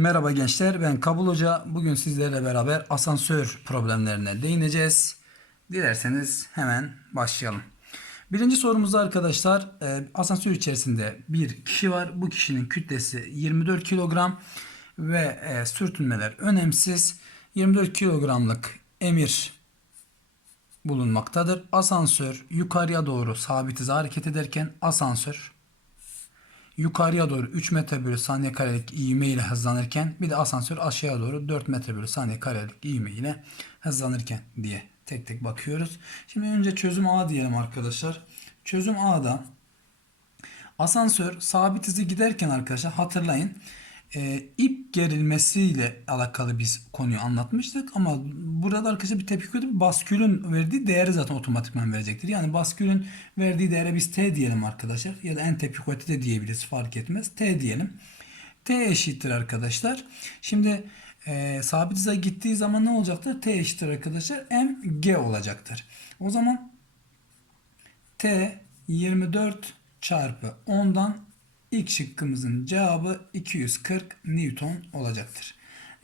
Merhaba gençler ben Kabul Hoca. Bugün sizlerle beraber asansör problemlerine değineceğiz. Dilerseniz hemen başlayalım. Birinci sorumuzda arkadaşlar e, asansör içerisinde bir kişi var. Bu kişinin kütlesi 24 kilogram ve e, sürtünmeler önemsiz. 24 kilogramlık emir bulunmaktadır. Asansör yukarıya doğru sabit hıza hareket ederken asansör yukarıya doğru 3 metre bölü saniye karelik ivme ile hızlanırken bir de asansör aşağıya doğru 4 metre bölü saniye karelik ivme ile hızlanırken diye tek tek bakıyoruz. Şimdi önce çözüm A diyelim arkadaşlar. Çözüm A'da asansör sabit hızı giderken arkadaşlar hatırlayın e, ip gerilmesiyle alakalı biz konuyu anlatmıştık ama burada arkadaşlar bir tepki koydu. Baskülün verdiği değeri zaten otomatikman verecektir. Yani baskülün verdiği değere biz T diyelim arkadaşlar ya da en tepki kuvveti de diyebiliriz fark etmez. T diyelim. T eşittir arkadaşlar. Şimdi e, sabit hıza gittiği zaman ne olacaktır? T eşittir arkadaşlar. M G olacaktır. O zaman T 24 çarpı 10'dan İlk şıkkımızın cevabı 240 Newton olacaktır.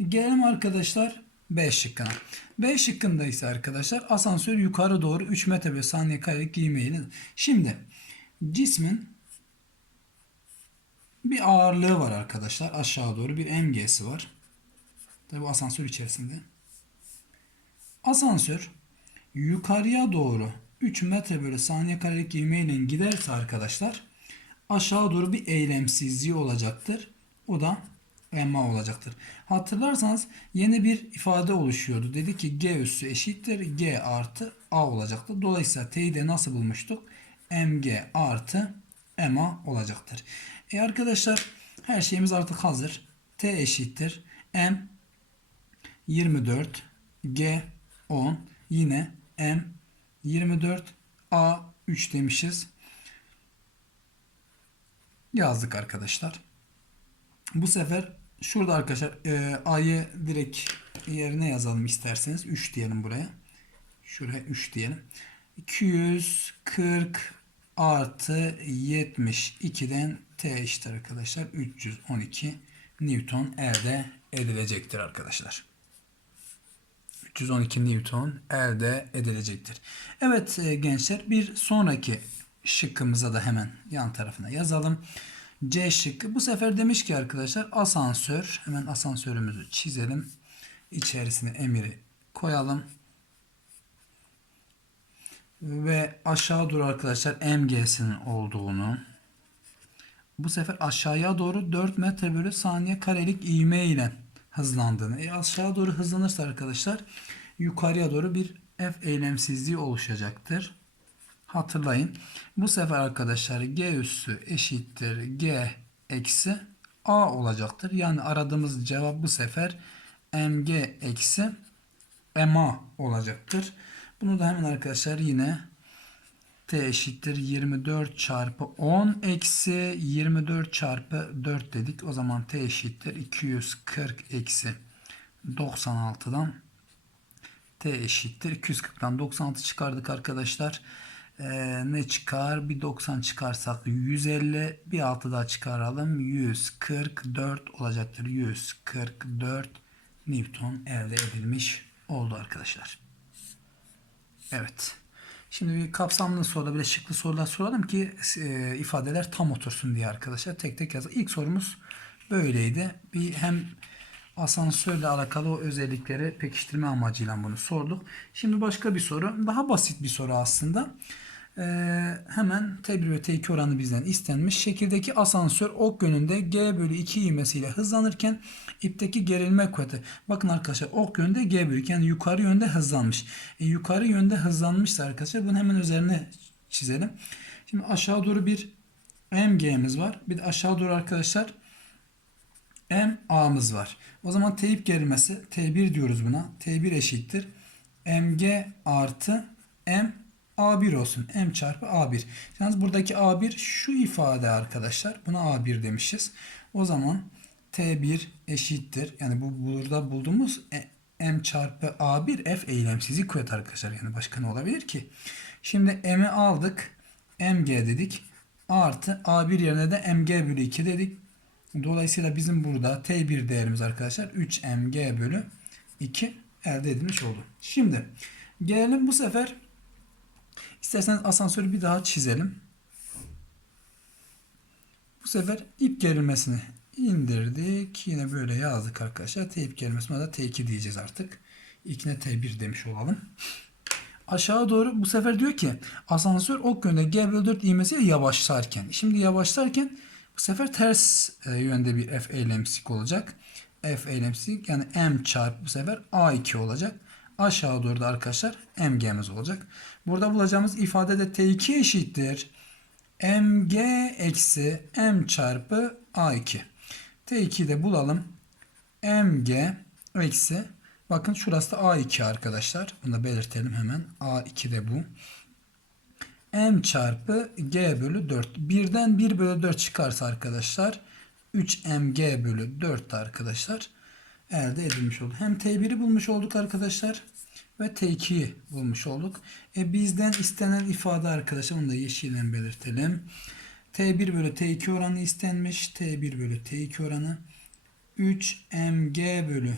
Gelelim arkadaşlar B şıkkına. B şıkkında ise arkadaşlar asansör yukarı doğru 3 metre ve saniye karelik giymeyle. Şimdi cismin bir ağırlığı var arkadaşlar. Aşağı doğru bir MG'si var. Tabi bu asansör içerisinde. Asansör yukarıya doğru 3 metre bölü saniye karelik ivmeyle giderse arkadaşlar aşağı doğru bir eylemsizliği olacaktır. O da emma olacaktır. Hatırlarsanız yeni bir ifade oluşuyordu. Dedi ki G üssü eşittir G artı A olacaktır. Dolayısıyla T'yi de nasıl bulmuştuk? MG artı MA olacaktır. E arkadaşlar her şeyimiz artık hazır. T eşittir. M 24 G 10 yine M 24 A 3 demişiz yazdık arkadaşlar. Bu sefer şurada arkadaşlar e, A'yı direkt yerine yazalım isterseniz. 3 diyelim buraya. Şuraya 3 diyelim. 240 artı 72'den T eşittir arkadaşlar. 312 Newton elde edilecektir arkadaşlar. 312 Newton elde edilecektir. Evet e, gençler bir sonraki şıkkımıza da hemen yan tarafına yazalım. C şıkkı. Bu sefer demiş ki arkadaşlar asansör. Hemen asansörümüzü çizelim. İçerisine emiri koyalım. Ve aşağı doğru arkadaşlar MG'sinin olduğunu bu sefer aşağıya doğru 4 metre bölü saniye karelik ivme ile hızlandığını. E aşağı doğru hızlanırsa arkadaşlar yukarıya doğru bir F eylemsizliği oluşacaktır. Hatırlayın. Bu sefer arkadaşlar G üssü eşittir G eksi A olacaktır. Yani aradığımız cevap bu sefer MG eksi MA olacaktır. Bunu da hemen arkadaşlar yine T eşittir 24 çarpı 10 eksi 24 çarpı 4 dedik. O zaman T eşittir 240 eksi 96'dan T eşittir 240'dan 96 çıkardık arkadaşlar. Ee, ne çıkar? Bir 90 çıkarsak 150 bir 6 daha çıkaralım. 144 olacaktır. 144 Newton elde edilmiş oldu arkadaşlar. Evet. Şimdi bir kapsamlı soruda bile şıklı sorular soralım ki e, ifadeler tam otursun diye arkadaşlar. Tek tek yazalım. İlk sorumuz böyleydi. Bir hem asansörle alakalı o özellikleri pekiştirme amacıyla bunu sorduk. Şimdi başka bir soru. Daha basit bir soru aslında. Ee, hemen T1 ve T2 oranı bizden istenmiş. Şekildeki asansör ok yönünde G bölü 2 ivmesiyle hızlanırken ipteki gerilme kuvveti. Bakın arkadaşlar ok yönde G bölü 2 yani yukarı yönde hızlanmış. E, yukarı yönde hızlanmışsa arkadaşlar bunu hemen üzerine çizelim. Şimdi aşağı doğru bir MG'miz var. Bir de aşağı doğru arkadaşlar M A'mız var. O zaman T ip gerilmesi T1 diyoruz buna. T1 eşittir. MG artı M A1 olsun. M çarpı A1. Yalnız buradaki A1 şu ifade arkadaşlar. Buna A1 demişiz. O zaman T1 eşittir. Yani bu burada bulduğumuz M çarpı A1 F eylemsizlik kuvvet arkadaşlar. Yani başka ne olabilir ki? Şimdi M'i aldık. MG dedik. Artı A1 yerine de MG bölü 2 dedik. Dolayısıyla bizim burada T1 değerimiz arkadaşlar 3 mg bölü 2 elde edilmiş oldu. Şimdi gelelim bu sefer isterseniz asansörü bir daha çizelim. Bu sefer ip gerilmesini indirdik. Yine böyle yazdık arkadaşlar. T ip gerilmesine de T2 diyeceğiz artık. İlkine T1 demiş olalım. Aşağı doğru bu sefer diyor ki asansör ok yönde G bölü 4 ivmesiyle yavaşlarken. Şimdi yavaşlarken bu sefer ters e, yönde bir F eylemsik olacak. F eylemsik yani M çarpı bu sefer A2 olacak. Aşağı doğru da arkadaşlar MG'miz olacak. Burada bulacağımız ifade de T2 eşittir. MG eksi M çarpı A2. T2'yi de bulalım. MG eksi bakın şurası da A2 arkadaşlar. Bunu da belirtelim hemen. A2 de bu. M çarpı G bölü 4. Birden 1 bölü 4 çıkarsa arkadaşlar 3 mg bölü 4 arkadaşlar elde edilmiş oldu. Hem T1'i bulmuş olduk arkadaşlar ve T2'yi bulmuş olduk. E bizden istenen ifade arkadaşlar onu da yeşille belirtelim. T1 bölü T2 oranı istenmiş. T1 bölü T2 oranı 3 mg bölü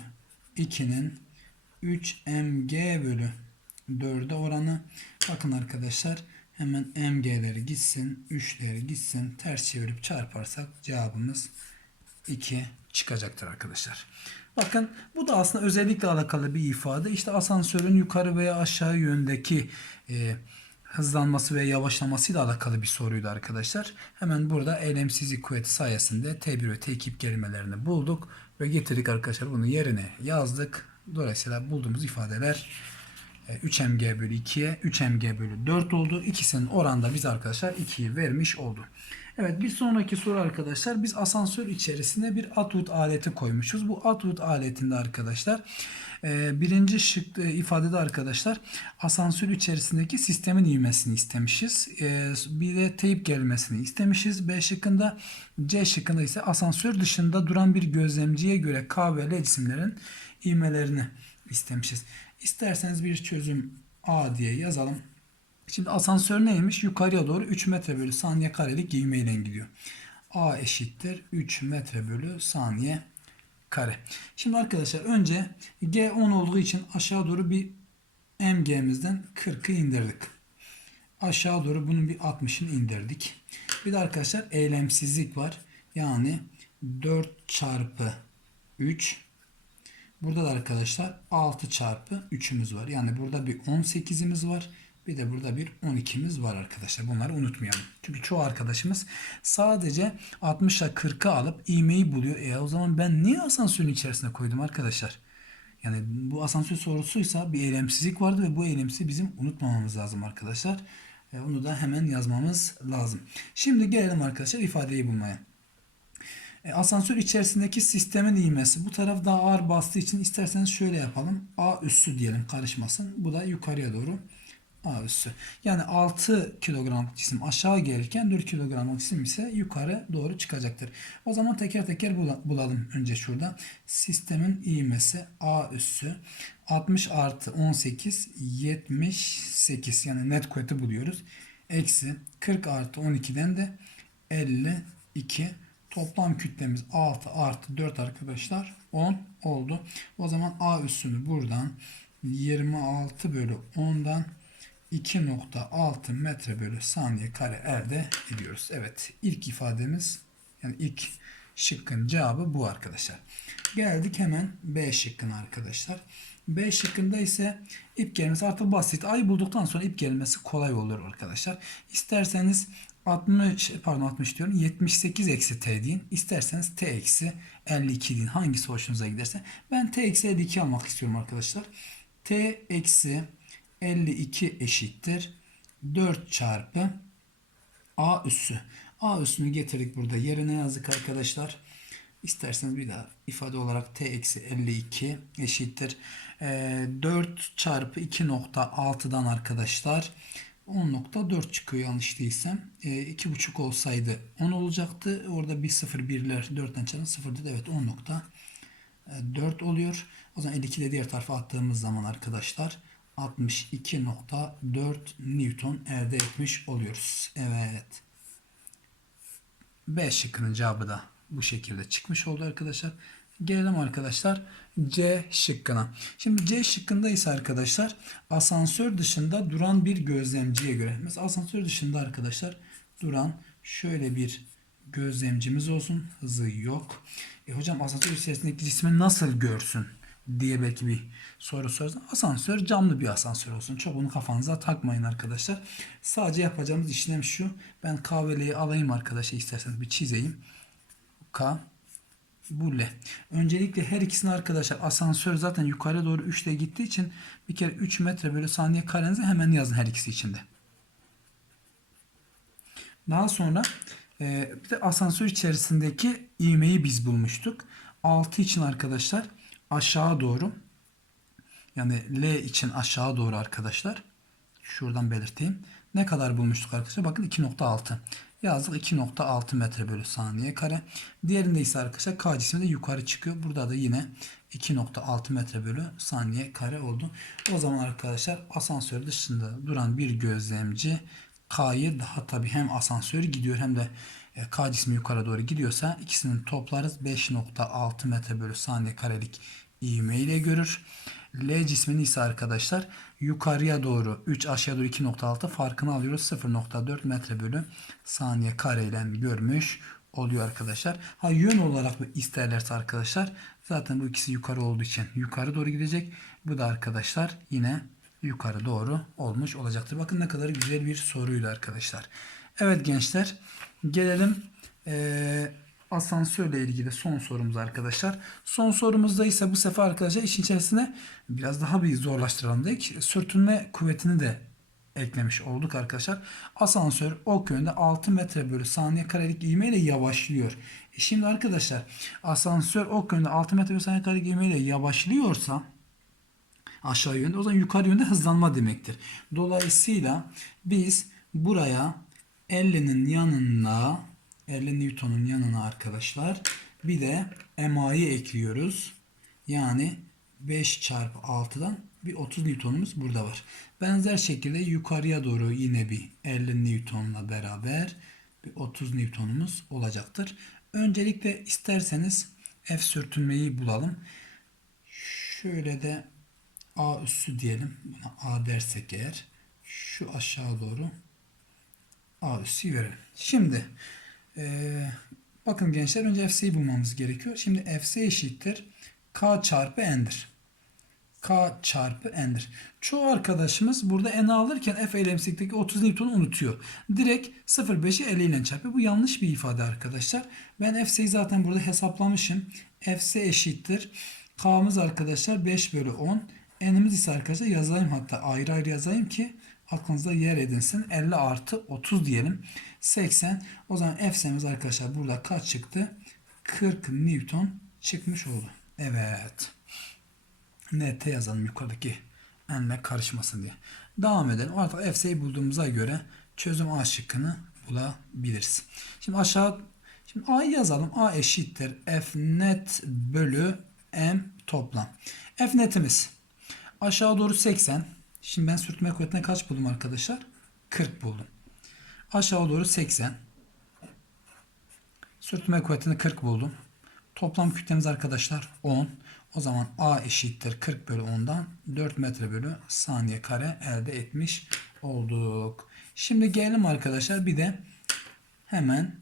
2'nin 3 mg bölü 4'e oranı. Bakın arkadaşlar hemen mg'leri gitsin, 3'leri gitsin. Ters çevirip çarparsak cevabımız 2 çıkacaktır arkadaşlar. Bakın bu da aslında özellikle alakalı bir ifade. İşte asansörün yukarı veya aşağı yöndeki e, hızlanması ve yavaşlamasıyla alakalı bir soruydu arkadaşlar. Hemen burada eylemsizlik kuvveti sayesinde T1 ve T2 kelimelerini bulduk ve getirdik arkadaşlar. Bunu yerine yazdık. Dolayısıyla bulduğumuz ifadeler 3 mg bölü 2'ye 3 mg bölü 4 oldu. İkisinin oranda biz arkadaşlar 2'yi vermiş oldu. Evet bir sonraki soru arkadaşlar biz asansör içerisine bir atut aleti koymuşuz. Bu atut aletinde arkadaşlar e, birinci şık e, ifadede arkadaşlar asansör içerisindeki sistemin ivmesini istemişiz. E, bir de teyip gelmesini istemişiz. B şıkkında C şıkkında ise asansör dışında duran bir gözlemciye göre K ve L cisimlerin ivmelerini istemişiz. İsterseniz bir çözüm A diye yazalım. Şimdi asansör neymiş? Yukarıya doğru 3 metre bölü saniye karelik ivmeyle gidiyor. A eşittir 3 metre bölü saniye kare. Şimdi arkadaşlar önce G 10 olduğu için aşağı doğru bir MG'mizden 40'ı indirdik. Aşağı doğru bunun bir 60'ını indirdik. Bir de arkadaşlar eylemsizlik var. Yani 4 çarpı 3 Burada da arkadaşlar 6 çarpı 3'ümüz var. Yani burada bir 18'imiz var. Bir de burada bir 12'miz var arkadaşlar. Bunları unutmayalım. Çünkü çoğu arkadaşımız sadece 60 ile 40'ı alıp ivmeyi buluyor. E o zaman ben niye asansörün içerisine koydum arkadaşlar? Yani bu asansör sorusuysa bir eylemsizlik vardı ve bu eylemsizi bizim unutmamamız lazım arkadaşlar. E onu da hemen yazmamız lazım. Şimdi gelelim arkadaşlar ifadeyi bulmaya. E, asansör içerisindeki sistemin ivmesi. Bu taraf daha ağır bastığı için isterseniz şöyle yapalım. A üssü diyelim karışmasın. Bu da yukarıya doğru A üssü. Yani 6 kilogramlık cisim aşağı gelirken 4 kilogramlık cisim ise yukarı doğru çıkacaktır. O zaman teker teker bulalım önce şurada. Sistemin ivmesi A üssü 60 artı 18 78 yani net kuvveti buluyoruz. Eksi 40 artı 12'den de 52 Toplam kütlemiz 6 artı 4 arkadaşlar 10 oldu. O zaman A üssünü buradan 26 bölü 10'dan 2.6 metre bölü saniye kare elde ediyoruz. Evet ilk ifademiz yani ilk şıkkın cevabı bu arkadaşlar. Geldik hemen B şıkkına arkadaşlar. B şıkkında ise ip gelmesi artık basit. Ay bulduktan sonra ip gelmesi kolay olur arkadaşlar. İsterseniz 60 pardon 60 diyorum 78 eksi t deyin. İsterseniz t eksi 52 deyin. Hangisi hoşunuza giderse. Ben t eksi 52 almak istiyorum arkadaşlar. t eksi 52 eşittir. 4 çarpı a üssü. a üssünü getirdik burada. Yerine yazdık arkadaşlar. İsterseniz bir daha ifade olarak t eksi 52 eşittir. E, 4 çarpı 2.6'dan arkadaşlar 10.4 çıkıyor yanlış değilsem. E, 2.5 olsaydı 10 olacaktı. Orada bir 0 birler 4'ten çarpın 0 dedi. Evet 10.4 oluyor. O zaman 52 de diğer tarafa attığımız zaman arkadaşlar 62.4 Newton elde etmiş oluyoruz. Evet. B şıkkının cevabı da bu şekilde çıkmış oldu arkadaşlar. Gelelim arkadaşlar C şıkkına. Şimdi C şıkkında ise arkadaşlar asansör dışında duran bir gözlemciye göre. Mesela asansör dışında arkadaşlar duran şöyle bir gözlemcimiz olsun. Hızı yok. E hocam asansör içerisindeki cismi nasıl görsün diye belki bir soru sorarsan asansör camlı bir asansör olsun. Çok bunu kafanıza takmayın arkadaşlar. Sadece yapacağımız işlem şu. Ben kahveliği alayım arkadaşlar isterseniz bir çizeyim. K bu L. Öncelikle her ikisini arkadaşlar asansör zaten yukarı doğru 3 ile gittiği için bir kere 3 metre bölü saniye karenizi hemen yazın her ikisi içinde. Daha sonra e, bir de asansör içerisindeki ivmeyi biz bulmuştuk. 6 için arkadaşlar aşağı doğru yani L için aşağı doğru arkadaşlar. Şuradan belirteyim. Ne kadar bulmuştuk arkadaşlar? Bakın 2.6. Yazdık 2.6 metre bölü saniye kare. Diğerinde ise arkadaşlar K cismi de yukarı çıkıyor. Burada da yine 2.6 metre bölü saniye kare oldu. O zaman arkadaşlar asansör dışında duran bir gözlemci K'yı daha tabi hem asansör gidiyor hem de K cismi yukarı doğru gidiyorsa ikisinin toplarız 5.6 metre bölü saniye karelik ivme ile görür. L cismini ise arkadaşlar yukarıya doğru 3 aşağı doğru 2.6 farkını alıyoruz. 0.4 metre bölü saniye kare ile görmüş oluyor arkadaşlar. Ha yön olarak isterlerse arkadaşlar zaten bu ikisi yukarı olduğu için yukarı doğru gidecek. Bu da arkadaşlar yine yukarı doğru olmuş olacaktır. Bakın ne kadar güzel bir soruydu arkadaşlar. Evet gençler gelelim eee asansörle ilgili son sorumuz arkadaşlar. Son sorumuzda ise bu sefer arkadaşlar işin içerisine biraz daha bir zorlaştıralım dedik. Sürtünme kuvvetini de eklemiş olduk arkadaşlar. Asansör ok yönde 6 metre bölü saniye karelik ivmeyle yavaşlıyor. E şimdi arkadaşlar asansör ok yönde 6 metre bölü saniye karelik ivmeyle yavaşlıyorsa aşağı yönde o zaman yukarı yönde hızlanma demektir. Dolayısıyla biz buraya 50'nin yanına 50 Newton'un yanına arkadaşlar bir de MA'yı ekliyoruz. Yani 5 çarpı 6'dan bir 30 Newton'umuz burada var. Benzer şekilde yukarıya doğru yine bir 50 Newton'la beraber bir 30 Newton'umuz olacaktır. Öncelikle isterseniz F sürtünmeyi bulalım. Şöyle de A üssü diyelim. Buna A dersek eğer şu aşağı doğru A üssü verelim. Şimdi ee, bakın gençler önce FC'yi bulmamız gerekiyor. Şimdi FC eşittir K çarpı N'dir. K çarpı N'dir. Çoğu arkadaşımız burada N alırken F eylemsizlikteki 30 Newton'u unutuyor. Direkt 0.5'i 50 ile çarpıyor. Bu yanlış bir ifade arkadaşlar. Ben FC'yi zaten burada hesaplamışım. FC eşittir. K'mız arkadaşlar 5 bölü 10. N'imiz ise arkadaşlar yazayım hatta ayrı ayrı yazayım ki aklınızda yer edinsin. 50 artı 30 diyelim. 80. O zaman F'semiz arkadaşlar burada kaç çıktı? 40 Newton çıkmış oldu. Evet. NT yazalım yukarıdaki enle karışmasın diye. Devam edelim. Artık F'yi bulduğumuza göre çözüm A şıkkını bulabiliriz. Şimdi aşağı şimdi A'yı yazalım. A eşittir F net bölü M toplam. F netimiz aşağı doğru 80. Şimdi ben sürtünme kuvvetine kaç buldum arkadaşlar? 40 buldum. Aşağı doğru 80. Sürtünme kuvvetini 40 buldum. Toplam kütlemiz arkadaşlar 10. O zaman A eşittir 40 bölü 10'dan 4 metre bölü saniye kare elde etmiş olduk. Şimdi gelelim arkadaşlar bir de hemen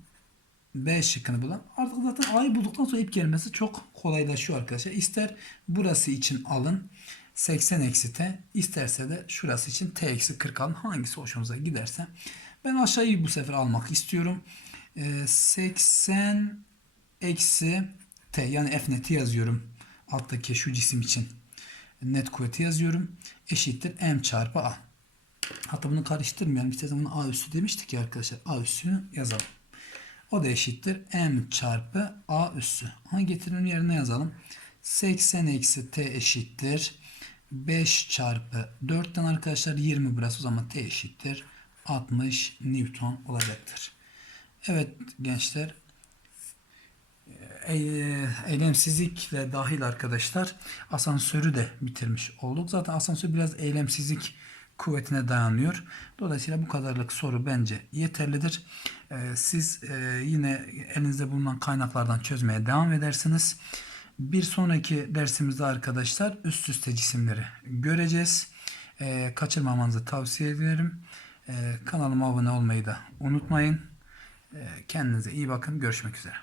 B şıkkını bulalım. Artık zaten A'yı bulduktan sonra ip gelmesi çok kolaylaşıyor arkadaşlar. İster burası için alın 80 eksi t isterse de şurası için t eksi 40 alın. Hangisi hoşunuza giderse. Ben aşağıyı bu sefer almak istiyorum. Ee, 80 eksi t yani f neti yazıyorum. Alttaki şu cisim için net kuvveti yazıyorum. Eşittir m çarpı a. Hatta bunu karıştırmayalım. İşte bunu a üssü demiştik ya arkadaşlar. A üssünü yazalım. O da eşittir m çarpı a üssü. Ha getirin yerine yazalım. 80 eksi t eşittir. 5 çarpı 4'ten arkadaşlar 20 burası o zaman t eşittir. 60 Newton olacaktır. Evet gençler eylemsizlikle dahil arkadaşlar asansörü de bitirmiş olduk. Zaten asansör biraz eylemsizlik kuvvetine dayanıyor. Dolayısıyla bu kadarlık soru bence yeterlidir. Ee, siz e, yine elinizde bulunan kaynaklardan çözmeye devam edersiniz. Bir sonraki dersimizde arkadaşlar üst üste cisimleri göreceğiz. E, kaçırmamanızı tavsiye ederim. E, kanalıma abone olmayı da unutmayın. E, kendinize iyi bakın. Görüşmek üzere.